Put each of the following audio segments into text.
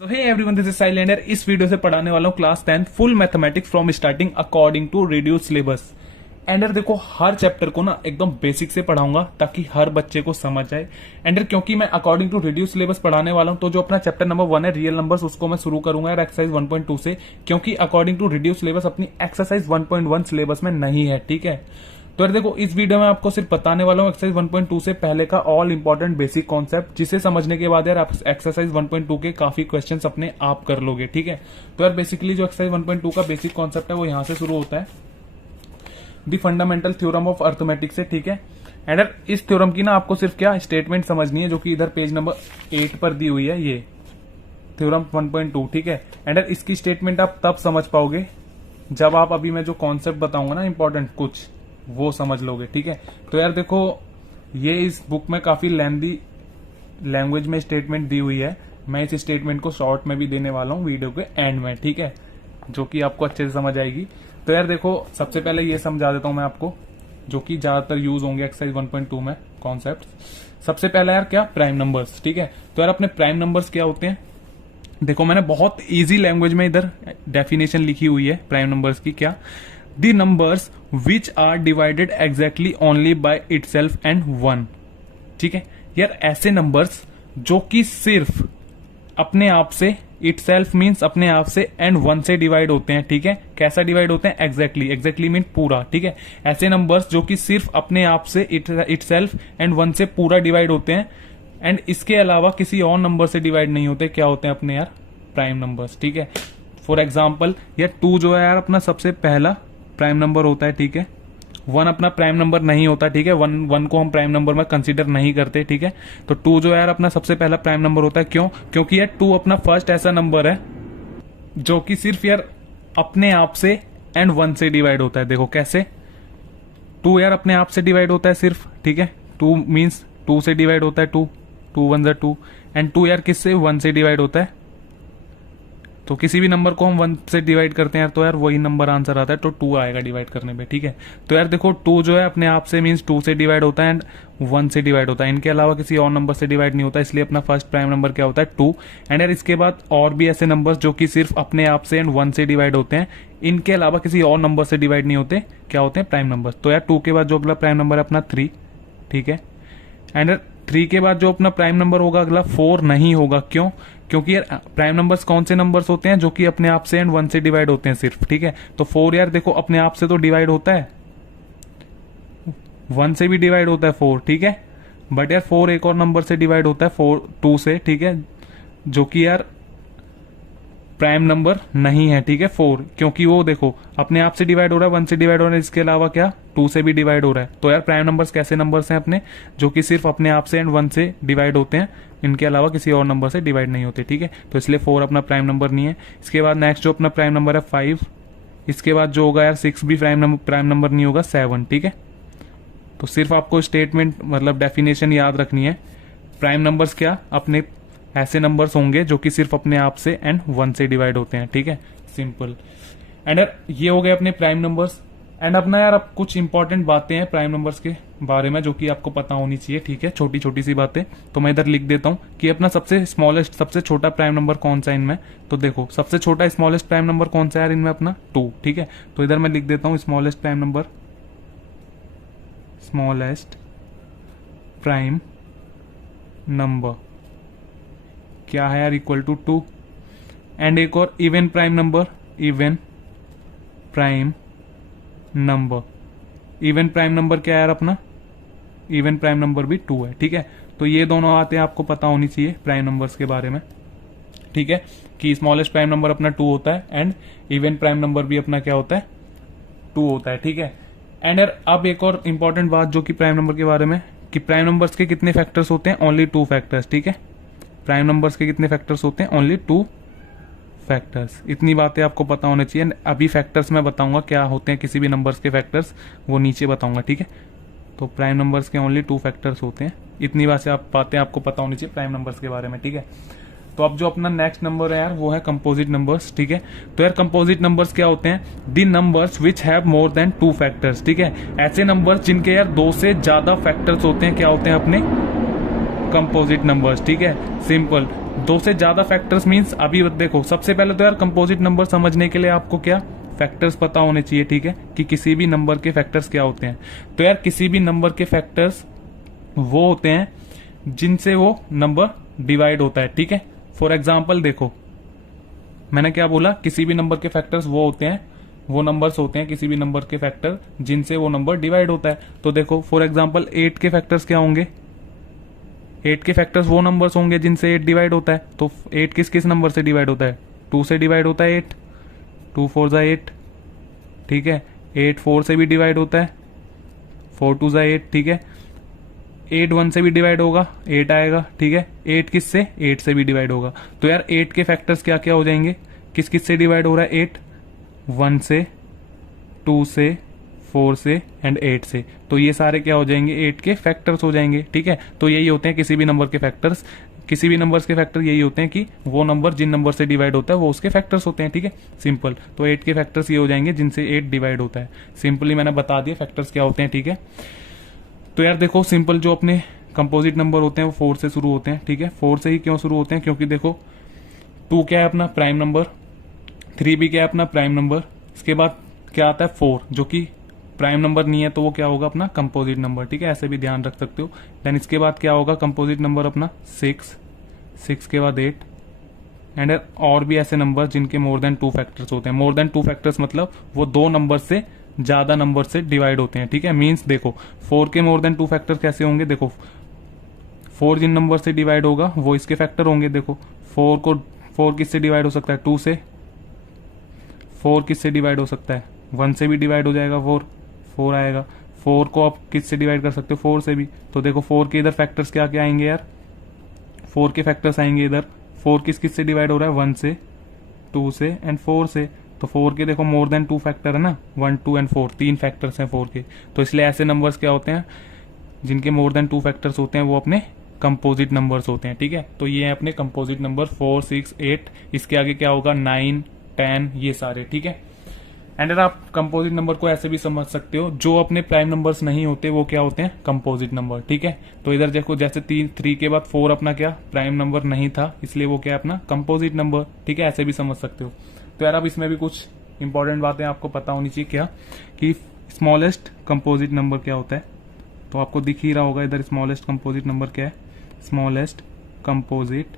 तो hey everyone, this is cylinder. इस video से पढ़ाने वाला हूँ class 10 full mathematics from starting according to reduce syllabus. एंडर देखो, हर चैप्टर को ना एकदम बेसिक से पढ़ाऊंगा ताकि हर बच्चे को समझ आए। एंडर क्योंकि मैं अकॉर्डिंग टू रिड्यूस सिलेबस पढ़ाने वाला हूं, तो जो अपना चैप्टर नंबर 1 है रियल नंबर्स, उसको मैं शुरू करूंगा यार एक्सरसाइज 1.2 से, क्योंकि अकॉर्डिंग टू रिड्यूस सिलेबस अपनी एक्सरसाइज 1.1 सिलेबस में नहीं है। ठीक है, तो यार देखो, इस वीडियो में आपको सिर्फ बताने वाला हूँ एक्सरसाइज 1.2 से पहले का ऑल इंपॉर्टेंट बेसिक कॉन्सेप्ट, जिसे समझने के बाद यार आप एक्सरसाइज 1.2 के काफी क्वेश्चंस अपने आप कर लोगे। ठीक है, तो यार बेसिकली जो एक्सरसाइज 1.2 का बेसिक कॉन्सेप्ट है वो यहां से शुरू होता है, दी फंडामेंटल थ्योरम ऑफ अर्थमेटिक से। ठीक है, एंड यार इस थ्योरम की ना आपको सिर्फ क्या स्टेटमेंट समझनी है, जो कि इधर पेज नंबर 8 पर दी हुई है, ये थ्योरम 1.2। ठीक है, एंड यार इसकी स्टेटमेंट आप तब समझ पाओगे जब आप अभी मैं जो कॉन्सेप्ट बताऊंगा ना इंपॉर्टेंट कुछ, वो समझ लोगे। ठीक है, तो यार देखो, ये इस बुक में काफी लेंथी लैंग्वेज में स्टेटमेंट दी हुई है। मैं इस स्टेटमेंट को शॉर्ट में भी देने वाला हूँ वीडियो के एंड में। ठीक है, जो कि आपको अच्छे से समझ आएगी। तो यार देखो, सबसे पहले ये समझा देता हूं मैं आपको, जो कि ज्यादातर यूज होंगे एक्सरसाइज 1.2 में कॉन्सेप्ट। सबसे पहला यार क्या, प्राइम नंबर्स। ठीक है, तो यार अपने प्राइम नंबर्स क्या होते हैं, देखो मैंने बहुत इजी लैंग्वेज में इधर डेफिनेशन लिखी हुई है प्राइम नंबर्स की। क्या, the numbers which are divided exactly only by itself and one. ठीक है, यार ऐसे नंबर्स जो कि सिर्फ अपने आप से, इटसेल्फ मीन्स अपने आप से, एंड वन से डिवाइड होते हैं। ठीक है, कैसा डिवाइड होते हैं, एग्जैक्टली, एग्जैक्टली मीन पूरा। ठीक है, ऐसे नंबर्स जो कि सिर्फ अपने आप से, इटसेल्फ एंड वन से पूरा डिवाइड होते हैं, एंड इसके अलावा किसी और नंबर से डिवाइड नहीं होते, क्या होते हैं अपने यार प्राइम नंबर्स। ठीक है, फॉर एग्जाम्पल यार 2 जो है यार अपना सबसे पहला प्राइम नंबर होता है। ठीक है, 1 अपना प्राइम नंबर नहीं होता। ठीक है, वन को हम प्राइम नंबर में कंसीडर नहीं करते। ठीक है, तो 2 जो यार अपना सबसे पहला प्राइम नंबर होता है। क्यों, क्योंकि यार 2 अपना फर्स्ट ऐसा नंबर है जो कि सिर्फ यार अपने आप से एंड 1 से डिवाइड होता है। देखो कैसे, 2 यार अपने आप से डिवाइड होता है सिर्फ। ठीक है, 2 मीन्स 2 से डिवाइड होता है, 2 1 2, एंड 2 यार किससे, 1 से डिवाइड होता है। तो किसी भी नंबर को हम 1 से डिवाइड करते हैं तो यार वही नंबर आंसर आता है, तो 2 आएगा डिवाइड करने पे। ठीक है, तो यार देखो 2 जो है अपने आप से मीन्स 2 से डिवाइड होता है एंड 1 से डिवाइड होता है, इनके अलावा किसी और नंबर से डिवाइड नहीं होता, इसलिए अपना फर्स्ट प्राइम नंबर क्या होता है, 2। एंड यार इसके बाद और भी ऐसे नंबर्स जो कि सिर्फ अपने आप से एंड 1 से डिवाइड होते हैं, इनके अलावा किसी और नंबर से डिवाइड नहीं होते, क्या होते हैं, प्राइम नंबर। तो यार 2 के बाद जो अगला प्राइम नंबर है अपना 3। ठीक है, एंड 3 के बाद जो अपना प्राइम नंबर होगा अगला 4 नहीं होगा। क्यों, क्योंकि यार प्राइम नंबर्स कौन से नंबर्स होते हैं, जो कि अपने आप से एंड 1 से डिवाइड होते हैं सिर्फ। ठीक है, तो 4 यार देखो अपने आप से तो डिवाइड होता है, 1 से भी डिवाइड होता है 4। ठीक है, बट यार 4 एक और नंबर से डिवाइड होता है, 2 से। ठीक है, जो कि यार प्राइम नंबर नहीं है। ठीक है, 4, क्योंकि वो देखो अपने आप से डिवाइड हो रहा है, 1 से डिवाइड हो रहा है, इसके अलावा क्या 2 से भी डिवाइड हो रहा है। तो यार प्राइम नंबर्स कैसे नंबर्स हैं अपने, जो कि सिर्फ अपने आप से एंड 1 से डिवाइड होते हैं, इनके अलावा किसी और नंबर से डिवाइड नहीं होते। ठीक है, तो इसलिए 4 अपना प्राइम नंबर नहीं है। इसके बाद नेक्स्ट जो अपना प्राइम नंबर है 5, इसके बाद जो होगा यार 6 भी प्राइम नंबर नहीं होगा, 7। ठीक है, तो सिर्फ आपको स्टेटमेंट मतलब डेफिनेशन याद रखनी है। प्राइम नंबर्स क्या, अपने ऐसे नंबर्स होंगे जो कि सिर्फ अपने आप से एंड 1 से डिवाइड होते हैं। ठीक है, सिंपल। एंड यार ये हो गए अपने प्राइम नंबर्स। एंड अपना यार अब कुछ इंपॉर्टेंट बातें हैं प्राइम नंबर्स के बारे में जो कि आपको पता होनी चाहिए। ठीक है, छोटी छोटी सी बातें, तो मैं इधर लिख देता हूं कि अपना सबसे स्मॉलेस्ट, सबसे छोटा प्राइम नंबर कौन सा है इनमें। तो देखो सबसे छोटा स्मॉलेस्ट प्राइम नंबर कौन सा है यार इनमें, अपना 2। ठीक है, तो इधर मैं लिख देता हूं smallest prime number, smallest prime number क्या है यार, इक्वल टू 2। एंड एक और even prime number, even prime number, even prime number क्या है यार अपना, इवन प्राइम नंबर भी 2 है। ठीक है, तो ये दोनों आते हैं, आपको पता होनी चाहिए प्राइम नंबर्स के बारे में। ठीक है, कि स्मॉलेस्ट प्राइम नंबर अपना 2 होता है एंड इवन प्राइम नंबर भी अपना क्या होता है, 2 होता है। ठीक है, एंड यार अब एक और इंपॉर्टेंट बात जो कि प्राइम नंबर के बारे में, कि प्राइम नंबर्स के कितने फैक्टर्स होते हैं, ओनली 2 फैक्टर्स। ठीक है, प्राइम नंबर्स के कितने फैक्टर्स होते हैं, ओनली 2 फैक्टर्स। इतनी बातें आपको पता होनी चाहिए। अभी फैक्टर्स मैं बताऊंगा क्या होते हैं किसी भी नंबर्स के फैक्टर्स, वो नीचे बताऊंगा। ठीक है, तो प्राइम नंबर्स के ओनली 2 फैक्टर्स होते हैं, इतनी बातें आपको पता होनी चाहिए प्राइम नंबर्स के बारे में। ठीक है, तो अब जो अपना नेक्स्ट नंबर है यार वो है कंपोजिट नंबर्स। ठीक है, तो यार कंपोजिट नंबर्स क्या होते हैं, the numbers which have more than 2 factors. ठीक है, ऐसे नंबर्स जिनके यार 2 से ज्यादा फैक्टर्स होते हैं, क्या होते हैं अपने कंपोजिट नंबर्स। ठीक है, सिंपल। दो से ज्यादा फैक्टर्स मींस अभी देखो, सबसे पहले तो यार कंपोजिट नंबर समझने के लिए आपको क्या फैक्टर्स पता होने चाहिए, ठीक है, कि किसी भी नंबर के फैक्टर्स क्या होते हैं। तो यार किसी भी नंबर के फैक्टर्स वो होते हैं जिनसे वो नंबर डिवाइड होता है, ठीक है। फॉर एग्जाम्पल देखो, मैंने क्या बोला, किसी भी नंबर के फैक्टर्स वो होते हैं, वो नंबर्स होते हैं किसी भी नंबर के फैक्टर जिनसे वो नंबर डिवाइड होता है। तो देखो फॉर एग्जाम्पल 8 के फैक्टर्स क्या होंगे, 8 के फैक्टर्स वो नंबर्स होंगे जिनसे 8 डिवाइड होता है। तो 8 किस किस नंबर से डिवाइड होता है, 2 से डिवाइड होता है 8, 2 4 जा 8, ठीक है। 8 4 से भी डिवाइड होता है, 4 2 जा 8, ठीक है। 8 1 से भी डिवाइड होगा, 8 आएगा, ठीक है। 8 किस से, 8 से भी डिवाइड होगा। तो यार 8 के फैक्टर्स क्या क्या हो जाएंगे, किस किस से डिवाइड हो रहा है 8, 1 से, 2 से, 4 से एंड 8 से। तो ये सारे क्या हो जाएंगे, 8 के फैक्टर्स हो जाएंगे, ठीक है। तो यही होते हैं किसी भी नंबर के फैक्टर्स, किसी भी नंबर्स के फैक्टर यही होते हैं कि वो नंबर जिन नंबर से डिवाइड होता है वो उसके फैक्टर्स होते हैं, ठीक है, सिंपल। तो 8 के फैक्टर्स ये हो जाएंगे जिनसे 8 डिवाइड होता है। सिंपली मैंने बता दिया फैक्टर्स क्या होते हैं, ठीक है। तो यार देखो सिंपल जो अपने कंपोजिट नंबर होते हैं वो 4 से शुरू होते हैं, ठीक है। 4 से ही क्यों शुरू होते हैं, क्योंकि देखो 2 क्या है अपना प्राइम नंबर, 3 भी क्या है अपना प्राइम नंबर, इसके बाद क्या आता है 4 जो कि प्राइम नंबर नहीं है, तो वो क्या होगा अपना कंपोजिट नंबर, ठीक है, ऐसे भी ध्यान रख सकते हो। देन इसके बाद क्या होगा कंपोजिट नंबर अपना 6, 6 के बाद 8 एंड और भी ऐसे नंबर जिनके मोर देन 2 फैक्टर्स होते हैं। मोर देन 2 फैक्टर्स मतलब वो 2 नंबर से ज्यादा नंबर से डिवाइड होते हैं, ठीक है। मींस देखो 4 के मोर देन 2 फैक्टर कैसे होंगे, देखो 4 जिन नंबर से डिवाइड होगा वो इसके फैक्टर होंगे। देखो 4 किससे डिवाइड हो सकता है, 2 से। 4 किससे डिवाइड हो सकता है, 1 से भी डिवाइड हो जाएगा, 4 आएगा। 4 को आप किससे डिवाइड कर सकते हो, 4 से भी। तो देखो 4 के इधर फैक्टर्स क्या क्या आएंगे यार, 4 के फैक्टर्स आएंगे इधर। 4 किस किस से डिवाइड हो रहा है, 1 से, 2 से एंड 4 से। तो 4 के देखो मोर देन 2 फैक्टर है ना, 1 2 एंड 4, 3 फैक्टर्स हैं 4 के। तो इसलिए ऐसे नंबर्स क्या होते हैं जिनके मोर देन 2 फैक्टर्स होते हैं वो अपने कंपोजिट नंबर्स होते हैं, ठीक है। तो ये है अपने कंपोजिट नंबर 4 6 8, इसके आगे क्या होगा 9 10, ये सारे, ठीक है। एंड आप कंपोजिट नंबर को ऐसे भी समझ सकते हो, जो अपने प्राइम नंबर्स नहीं होते वो क्या होते हैं कंपोजिट नंबर, ठीक है। तो इधर देखो जैसे 3 के बाद 4 अपना क्या प्राइम नंबर नहीं था, इसलिए वो क्या अपना कंपोजिट नंबर, ठीक है, ऐसे भी समझ सकते हो। तो यार अब इसमें भी कुछ इंपॉर्टेंट बातें आपको पता होनी चाहिए, क्या कि स्मॉलेस्ट कंपोजिट नंबर क्या होता है। तो आपको दिख ही रहा होगा इधर स्मॉलेस्ट कंपोजिट नंबर क्या है, smallest composite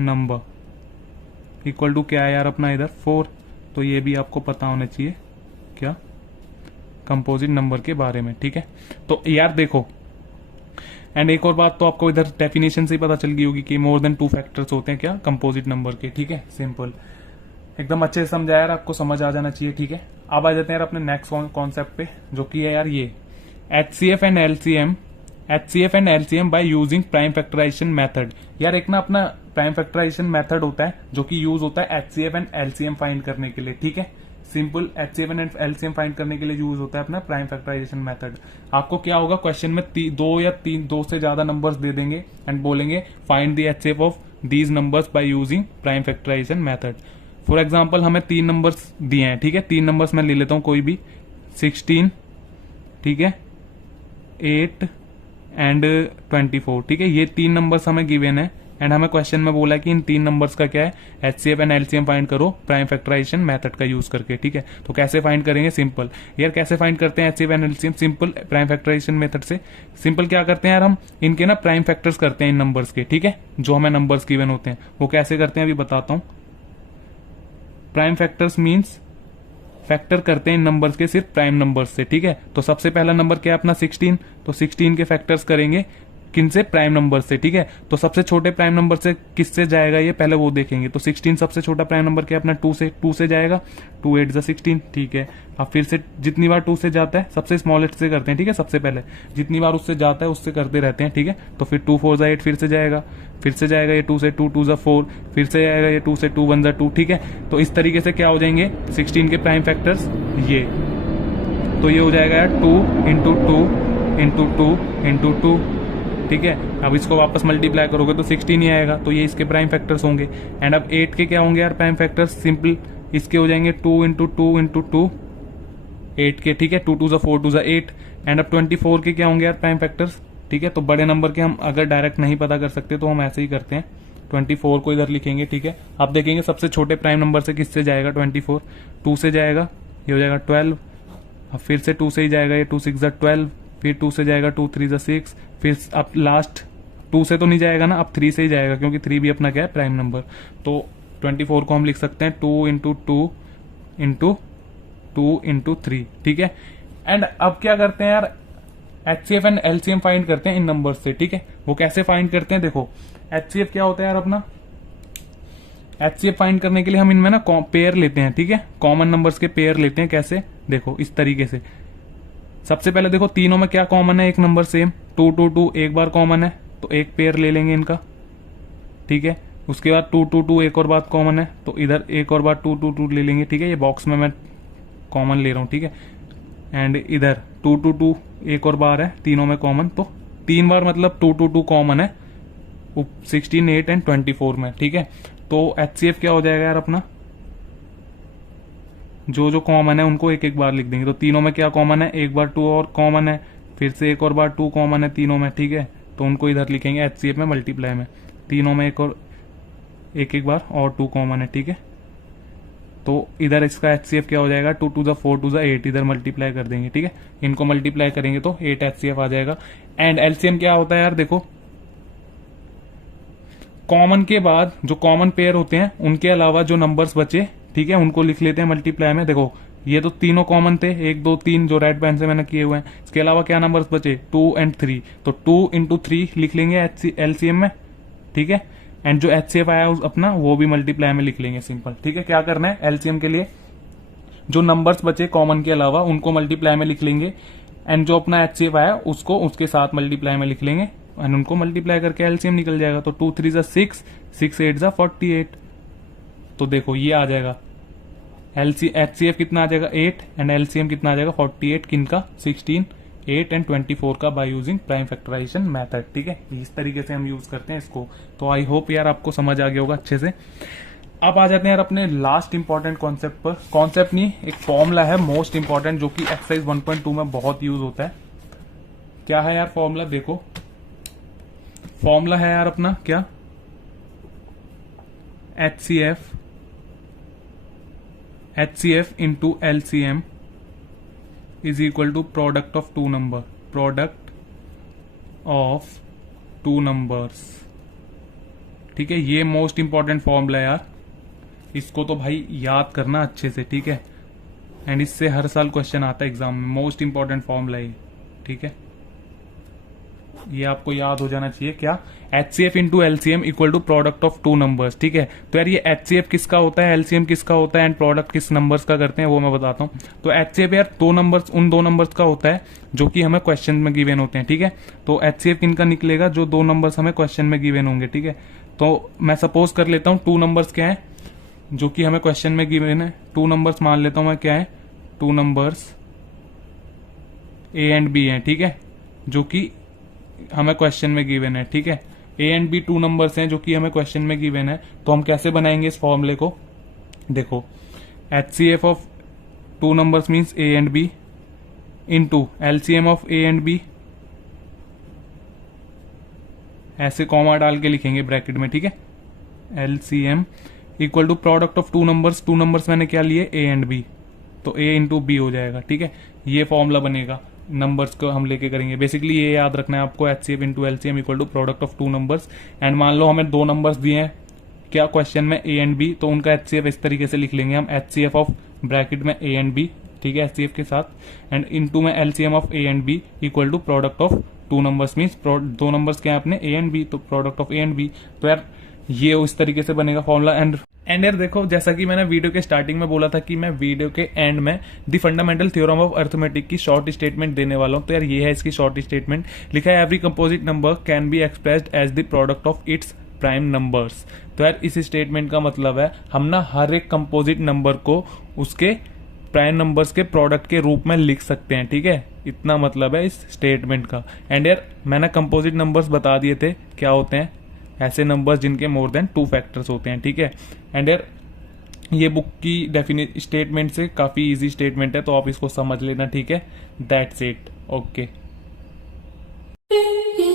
number equal to क्या है यार अपना इधर 4। तो ये भी आपको पता होना चाहिए क्या कंपोजिट नंबर के बारे में, ठीक है। तो यार देखो एंड एक और बात तो आपको इधर डेफिनेशन से ही पता चल गई होगी कि मोर देन 2 फैक्टर्स होते हैं क्या कंपोजिट नंबर के, ठीक है, सिंपल एकदम अच्छे से समझाया यार, आपको समझ आ जाना चाहिए, ठीक है। अब आ जाते हैं यार अपने नेक्स्ट कॉन्सेप्ट पे, जो कि है यार ये HCF and LCM by using prime factorization method. यार एक ना अपना प्राइम फैक्टराइजेशन मेथड होता है जो कि यूज होता है HCF एंड LCM फाइंड करने के लिए, ठीक है, simple HCF and LCM find करने के लिए यूज होता है अपना प्राइम फैक्टराइजेशन मेथड। आपको क्या होगा क्वेश्चन में 2 से ज्यादा नंबर्स दे देंगे एंड बोलेंगे find the HCF of these numbers by using prime factorization method. For example हमें 3 नंबर्स दिए हैं, ठीक है, 3 नंबर्स मैं ले लेता हूं कोई भी, 16, ठीक है, 8 एंड 24, ठीक है, ये 3 नंबर्स हमें गिवन है एंड हमें क्वेश्चन में बोला कि इन 3 नंबर्स का क्या है HCF एंड LCM फाइंड करो प्राइम फैक्टराइजेशन मेथड का यूज करके, ठीक है। तो कैसे फाइंड करेंगे, सिंपल यार कैसे फाइंड करते हैं HCF and LCM, simple prime factorization method से। सिंपल क्या करते हैं यार, हम इनके ना प्राइम फैक्टर्स करते हैं इन नंबर्स के, ठीक है, जो हमें नंबर्स गिवन होते हैं वो कैसे करते हैं अभी बताता हूं। प्राइम फैक्टर्स मीन्स फैक्टर करते हैं इन नंबर्स के सिर्फ प्राइम नंबर्स से, ठीक है। तो सबसे पहला नंबर क्या है अपना 16, तो 16 के फैक्टर्स करेंगे किनसे, प्राइम नंबर से, ठीक है। तो सबसे छोटे प्राइम नंबर से किससे जाएगा ये पहले वो देखेंगे। तो 16 सबसे छोटा प्राइम नंबर क्या है अपना 2 से जाएगा, 2 8 16, ठीक है। अब फिर से जितनी बार 2 से जाता है सबसे स्मॉलेस्ट से करते हैं, ठीक है, सबसे पहले जितनी बार उससे जाता है उससे करते रहते हैं, ठीक है। तो फिर 2 4 8 फिर से जाएगा ये 2 से 2 2 4, फिर से जाएगा ये 2 से 2 1 2, ठीक है। तो इस तरीके से क्या हो जाएंगे 16 के प्राइम फैक्टर्स ये, तो ये हो जाएगा यार 2 इंटू 2 इंटू 2 इंटू 2, ठीक है। अब इसको वापस मल्टीप्लाई करोगे तो 16 ही आएगा, तो ये इसके प्राइम फैक्टर्स होंगे। एंड अब 8 के क्या होंगे यार प्राइम फैक्टर्स, सिंपल इसके हो जाएंगे 2 इंटू 2 इंटू 2 8 के, ठीक है, 2 2 4 2 8। एंड अब 24 के क्या होंगे यार प्राइम फैक्टर्स, ठीक है। तो बड़े नंबर के हम अगर डायरेक्ट नहीं पता कर सकते तो हम ऐसे ही करते हैं, 24 को इधर लिखेंगे, ठीक है। आप देखेंगे सबसे छोटे प्राइम नंबर से किससे जाएगा 24, 2 से जाएगा, ये हो जाएगा 12, अब फिर से 2 से ही जाएगा, ये 2 6 12, फिर 2 से जाएगा 2 3 6, फिर अब लास्ट 2 से तो नहीं जाएगा ना, अब 3 से ही जाएगा क्योंकि 3 भी अपना क्या है प्राइम नंबर। तो 24 को हम लिख सकते हैं 2 इंटू 2 इंटू 2 इंटू 3, ठीक है। एंड अब क्या करते हैं यार, HCF एंड LCM फाइंड करते हैं इन नंबर से, ठीक है। वो कैसे फाइंड करते हैं, देखो HCF क्या होता है यार अपना, HCF फाइंड करने के लिए हम इनमें ना पेयर लेते हैं, ठीक है, कॉमन नंबर्स के पेयर लेते हैं। कैसे, देखो इस तरीके से। सबसे पहले देखो तीनों में क्या कॉमन है, एक नंबर सेम, 2 2 2 एक बार कॉमन है तो एक पेयर ले लेंगे इनका, ठीक है। उसके बाद 2 2 2 एक और बात कॉमन है तो इधर एक और बार 2 2 2 ले लेंगे, ठीक है। ये बॉक्स में मैं कॉमन ले रहा हूं, ठीक है। एंड इधर 2 2 2 एक और बार है तीनों में कॉमन, तो 3 बार मतलब 2 2 2 कॉमन है 16 8 एंड 24 में, ठीक है। तो HCF क्या हो जाएगा यार अपना, जो जो कॉमन है उनको एक एक बार लिख देंगे। तो तीनों में क्या कॉमन है, एक बार 2 और कॉमन है, फिर से एक और बार 2 कॉमन है तीनों में, ठीक है। तो उनको इधर लिखेंगे HCF में मल्टीप्लाई में, तीनों में एक और एक एक बार और 2 कॉमन है, ठीक है। तो इधर इसका HCF क्या हो जाएगा, 2 2 4 2 8, इधर मल्टीप्लाई कर देंगे, ठीक है। इनको मल्टीप्लाई करेंगे तो 8 HCF आ जाएगा। एंड LCM क्या होता है यार, देखो कॉमन के बाद जो कॉमन पेयर होते हैं उनके अलावा जो नंबर्स बचे, ठीक है, उनको लिख लेते हैं मल्टीप्लाई में। देखो ये तो तीनों कॉमन थे, 1 2 3 जो रेड पेन से मैंने किए हुए हैं। इसके अलावा क्या नंबर्स बचे, 2 एंड 3, तो 2 इंटू 3 लिख लेंगे LCM में, ठीक है। एंड जो HCF आया अपना वो भी मल्टीप्लाई में लिख लेंगे, सिंपल, ठीक है। क्या करना है, LCM के लिए जो नंबर्स बचे कॉमन के अलावा उनको मल्टीप्लाई में लिख लेंगे, एंड जो अपना HCF आया उसको उसके साथ मल्टीप्लाई में लिख लेंगे, एंड उनको मल्टीप्लाई करके LCM निकल जाएगा। तो 2 3 6, 6 8 48, तो देखो ये आ जाएगा HCF कितना आ जाएगा 8 एंड LCM कितना आ जाएगा 48, किनका 16 8 एंड 24 का by using prime factorization method, ठीक है। इस तरीके से हम यूज करते हैं इसको। तो आई होप यार आपको समझ आ गया होगा अच्छे से। अब आ जाते हैं यार अपने लास्ट इंपॉर्टेंट कॉन्सेप्ट पर। कॉन्सेप्ट नहीं, एक फॉर्मूला है मोस्ट इंपॉर्टेंट जो कि एक्सरसाइज 1.2 में बहुत यूज होता है। क्या है यार फॉर्मूला, देखो फॉर्मूला है यार अपना क्या, HCF into LCM is equal to product of two numbers, ठीक है। ये मोस्ट इंपॉर्टेंट फॉर्मूला है यार, इसको तो भाई याद करना अच्छे से, ठीक है। एंड इससे हर साल क्वेश्चन आता है एग्जाम में, मोस्ट इंपॉर्टेंट फॉर्मूला है, ठीक है। ये आपको याद हो जाना चाहिए, क्या, HCF into LCM equal to product of two numbers, ठीक है। तो यार ये HCF किसका होता है, LCM किसका होता है, एंड प्रोडक्ट किस नंबर्स का करते हैं वो मैं बताता हूँ। तो HCF यार उन दो नंबर्स का होता है जो कि हमें क्वेश्चन में गिवन होते हैं, ठीक है। तो HCF किनका निकलेगा, जो 2 नंबर्स हमें क्वेश्चन में गिवन होंगे, ठीक है। तो मैं सपोज कर लेता हूँ 2 नंबर्स क्या है जो कि हमें क्वेश्चन में गिवन है, 2 नंबर्स मान लेता हूं मैं, क्या है 2 नंबर्स A एंड B हैं, ठीक है, जो कि हमें क्वेश्चन में गिवन है, ठीक है। A एंड B 2 नंबर्स हैं जो कि हमें क्वेश्चन में गिवन है। तो हम कैसे बनाएंगे इस फॉर्मूले को, देखो HCF of 2 numbers means A and B into LCM of A and B, ऐसे कॉमा डाल के लिखेंगे ब्रैकेट में, ठीक है। LCM equal to product of 2 numbers मैंने क्या लिए A एंड B, तो A इंटू B हो जाएगा, ठीक है। ये फॉर्मूला बनेगा, नंबर्स को हम लेके करेंगे। बेसिकली ये याद रखना है आपको, HCF into LCM equal to product of 2 numbers. And मान लो हमें 2 नंबर्स दिए हैं क्या क्वेश्चन में, A एंड B, तो उनका HCF इस तरीके से लिख लेंगे हम, HCF ऑफ ब्रैकेट में A एंड B, ठीक है, HCF के साथ, एंड इनटू में LCM of A and B equal to product of 2 numbers means 2 numbers क्या है अपने A एंड B, तो product of A and B। तो यार ये उस तरीके से बनेगा फॉर्मूला। एंड यार देखो, जैसा कि मैंने वीडियो के स्टार्टिंग में बोला था कि मैं वीडियो के एंड में the fundamental theorem of arithmetic की शॉर्ट स्टेटमेंट देने वाला हूं। तो यार ये है इसकी शॉर्ट स्टेटमेंट, लिखा है every composite number can be expressed as the product of its prime numbers. तो यार इस स्टेटमेंट का मतलब है हम ना हर एक कंपोजिट नंबर को उसके प्राइम नंबर्स के प्रोडक्ट के रूप में लिख सकते हैं, ठीक है। इतना मतलब है इस स्टेटमेंट का। एंड यार मैंने कंपोजिट नंबर्स बता दिए थे क्या होते हैं, ऐसे नंबर्स जिनके मोर देन 2 फैक्टर्स होते हैं, ठीक है। एंड यार ये बुक की स्टेटमेंट से काफी इजी स्टेटमेंट है, तो आप इसको समझ लेना, ठीक है। That's it, okay. you